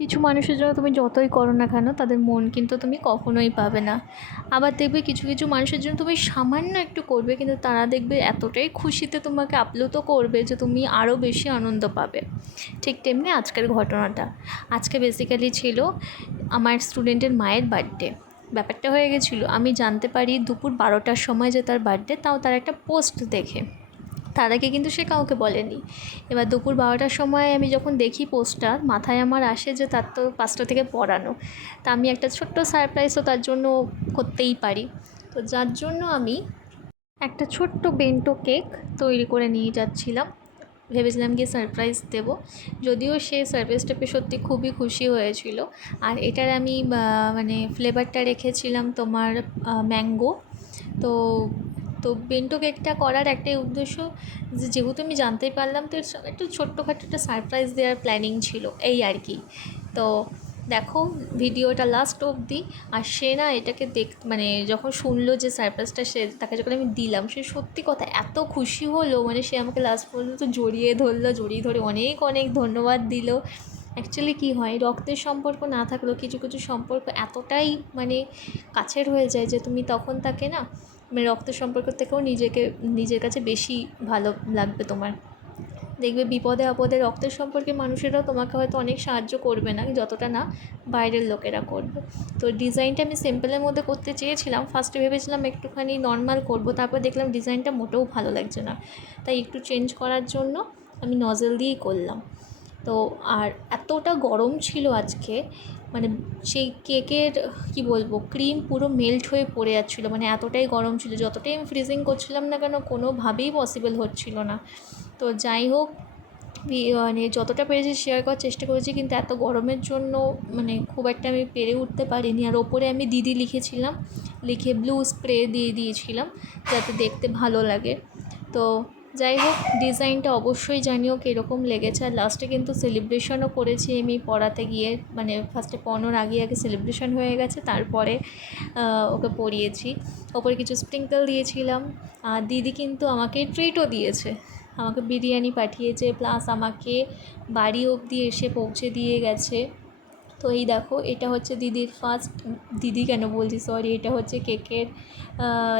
কিছু মানুষের জন্য তুমি যতই করো না কেন, তাদের মন কিন্তু তুমি কখনোই পাবে না। আবার দেখবে কিছু কিছু মানুষের জন্য তুমি সামান্য একটু করবে, কিন্তু তারা দেখবে এতটাই খুশিতে তোমাকে আপ্লুত করবে যে তুমি আরও বেশি আনন্দ পাবে। ঠিক তেমনি আজকের ঘটনাটা। আজকে বেসিক্যালি ছিল আমার স্টুডেন্টের মায়ের বার্থডে ব্যাপারটা হয়ে গেছিল, আমি জানতে পারি দুপুর বারোটার সময় যে তার বার্থডে তাও তার একটা পোস্ট দেখে। তার আগে কিন্তু সে কাউকে বলেনি। এবার দুপুর বারোটার সময় আমি যখন দেখি পোস্টটা মাথায় আমার আসে যে তার তো পাঁচটা থেকে পড়ানো। তা আমি একটা ছোট্ট সারপ্রাইজ তো তার জন্য করতেই পারি। তো যার জন্য আমি একটা ছোট্ট বেন্টো কেক তৈরি করে নিয়ে যাচ্ছিলাম। ভেবেছিলাম গিয়ে সারপ্রাইজ দেব। যদিও সে সারপ্রাইজটা পেয়ে সত্যি খুবই খুশি হয়েছিল। আর এটার আমি মানে ফ্লেভারটা রেখেছিলাম তোমার ম্যাঙ্গো তো তো বেন্টো কেকটা করার একটাই উদ্দেশ্য যে যেহেতু আমি জানতেই পারলাম তো এর সঙ্গে একটু ছোট্টখাটো একটা সারপ্রাইজ দেওয়ার প্ল্যানিং ছিল, এই আর কি। তো দেখো ভিডিওটা লাস্ট অবধি, আর সে না এটাকে দেখ মানে যখন শুনলো যে সারপ্রাইজটা সে তাকে যখন আমি দিলাম, সে সত্যি কথা এত খুশি হলো মানে সে আমাকে লাস্ট পর্যন্ত জড়িয়ে ধরলো, জড়িয়ে ধরে অনেক অনেক ধন্যবাদ দিল। অ্যাকচুয়ালি কী হয়, রক্তের সম্পর্ক না থাকলেও কিছু কিছু সম্পর্ক এতটাই মানে কাছের হয়ে যায় যে তুমি তখন তাকে না মানে রক্তের সম্পর্ক থেকেও নিজেকে, নিজের কাছে বেশি ভালো লাগবে তোমার। দেখবে বিপদে আপদে রক্তের সম্পর্কে মানুষেরাও তোমাকে হয়তো অনেক সাহায্য করবে না, যতটা না বাইরের লোকেরা করবে। তো ডিজাইনটা আমি সিম্পলের মধ্যে করতে চেয়েছিলাম ফার্স্টে ভেবেছিলাম একটুখানি নর্মাল করব, তারপর দেখলাম ডিজাইনটা মোটেও ভালো লাগছে না। তাই একটু চেঞ্জ করার জন্য আমি নজেল দিয়েই করলাম। তো আর এতটা গরম ছিল আজকে মানে সেই কেকের, কী বলব ক্রিম পুরো মেল্ট হয়ে পড়ে যাচ্ছিল মানে এতটাই গরম ছিল, যতটাই আমি ফ্রিজিং করছিলাম না কেন কোনোভাবেই পসিবল হচ্ছিল না। তো যাই হোক মানে যতটা পেরেছি শেয়ার করার চেষ্টা করেছি, কিন্তু এত গরমের জন্য মানে খুব একটা আমি পেরে উঠতে পারিনি। আর ওপরে আমি দিদি লিখেছিলাম, লিখে ব্লু স্প্রে দিয়ে দিয়েছিলাম, যাতে দেখতে ভালো লাগে। তো যাই হোক ডিজাইনটা অবশ্যই জানিও কীরকম লেগেছে। আর লাস্টে কিন্তু সেলিব্রেশনও করেছি আমি পড়াতে গিয়ে। মানে ফার্স্টে পড়ানোর আগে আগে সেলিব্রেশন হয়ে গেছে, তারপরে ওকে পড়িয়েছি। ওপরে কিছু স্প্রিঙ্কল দিয়েছিলাম। আর দিদি কিন্তু আমাকে ট্রিটও দিয়েছে। আমাকে বিরিয়ানি পাঠিয়েছে প্লাস আমাকে বাড়ি অবধি এসে পৌঁছে দিয়ে গেছে। তো এই দেখো, এটা হচ্ছে দিদির ফার্স্ট দিদি কেন বলছি সরি এটা হচ্ছে কেকের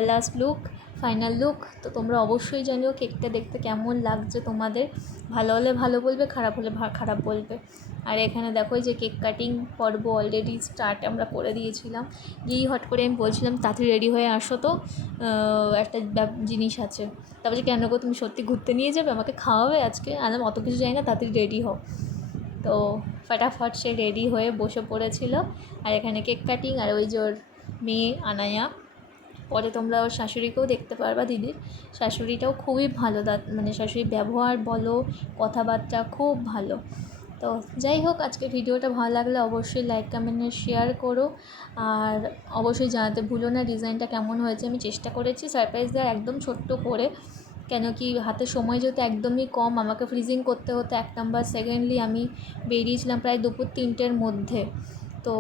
লাস্ট লুক ফাইনাল লুক তো তোমরা অবশ্যই জানিও কেকটা দেখতে কেমন লাগছে তোমাদের। ভালো হলে ভালো বলবে, খারাপ হলে খারাপ বলবে। আর এখানে দেখো যে কেক কাটিং পর্ব অলরেডি স্টার্ট আমরা করে দিয়েছিলাম। গিয়েই হট করে আমি বলছিলাম, তাড়াতাড়ি রেডি হয়ে আসো তো। একটা জিনিস আছে। তারপরে যে, কেন গো, তুমি সত্যি ঘুরতে নিয়ে যাবে? আমাকে খাওয়াবে আজকে? আমি অত কিছু জানি না, তাড়াতাড়ি রেডি হও। তো ফাটাফাট সে রেডি হয়ে বসে পড়েছিল। আর এখানে কেক কাটিং আর ওই ওর মেয়ে আনায়া। পরে তোমরা ওর শাশুড়িকেও দেখতে পারবা দিদির। শাশুড়িটাও খুবই ভালো মানে শাশুড়ির ব্যবহার বলো, কথাবার্তা খুব ভালো। তো যাই হোক আজকে ভিডিওটা ভালো লাগলে অবশ্যই লাইক কমেন্ট শেয়ার করো। আর অবশ্যই জানাতে ভুলো না ডিজাইনটা কেমন হয়েছে আমি চেষ্টা করেছি সারপ্রাইজ দেওয়ার একদম ছোট্ট করে। কেন কি হাতে সময় যেহেতু একদমই কম, আমাকে ফ্রিজিং করতে হতো এক নম্বর সেকেন্ডলি আমি বেরিয়েছিলাম প্রায় দুপুর তিনটের মধ্যে। তো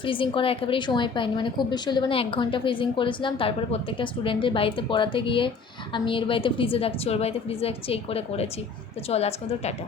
ফ্রিজিং করা একেবারেই সময় পাইনি। মানে খুব বেশি হলে মানে এক ঘণ্টা ফ্রিজিং করেছিলাম। তারপরে প্রত্যেকটা স্টুডেন্টের বাড়িতে পড়াতে গিয়ে আমি এর বাড়িতে ফ্রিজে রাখছি ওর বাড়িতে ফ্রিজে রাখছি এই করে করেছি। তো চল, আজকে তো টাটা।